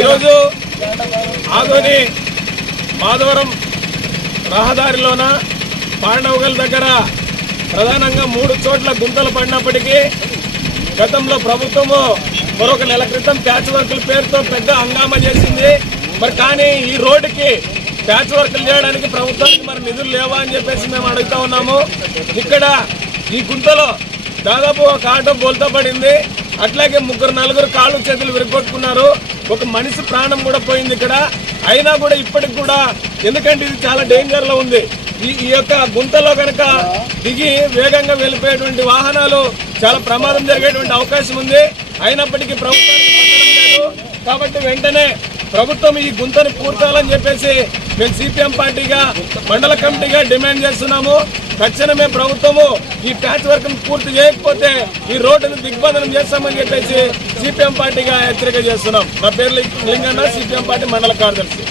ఈరోజు ఆదోని మాధవరం రహదారిలోన పాండవగల్ దగ్గర ప్రధానంగా 3 చోట్ల గుంతలు పడినప్పటికీ గతంలో ప్రభుత్వము మరొక నెల క్రితం ప్యాచ్ వర్కుల పేరుతో పెద్ద హంగామా చేసింది. మరి కానీ ఈ రోడ్డుకి ప్యాచ్ వర్కులు చేయడానికి ప్రభుత్వానికి మరి నిధులు లేవా అని చెప్పేసి మేము అడుగుతా ఉన్నాము. ఇక్కడ ఈ గుంతలో దాదాపు ఒక ఆటో బోల్తా పడింది. అట్లాగే 3-4 కాళ్ళు చేతులు విరగొట్టుకున్నారు. ఒక మనిషి ప్రాణం కూడా పోయింది ఇక్కడ. అయినా కూడా ఇప్పటికి కూడా, ఎందుకంటే ఇది చాలా డేంజర్ లో ఉంది, ఈ యొక్క గుంతలో కనుక దిగి వేగంగా వెళ్ళిపోయేటువంటి వాహనాలు చాలా ప్రమాదం జరిగేటువంటి అవకాశం ఉంది. అయినప్పటికీ ప్రభుత్వానికి పట్టడం లేదు. కాబట్టి వెంటనే ప్రభుత్వం ఈ గుంతను పూర్చాలని చెప్పేసి మేము సిపిఎం పార్టీగా మండల కమిటీగా డిమాండ్ చేస్తున్నాము. తక్షణమే ప్రభుత్వము ఈ ప్యాచ్ వర్క్ పూర్తి చేయకపోతే ఈ రోడ్డును దిగ్బంధనం చేస్తామని చెప్పేసి సిపిఎం పార్టీగా హెచ్చరిక చేస్తున్నాం. నా పేరు లింగన్న, సిపిఎం పార్టీ మండల కార్యదర్శి.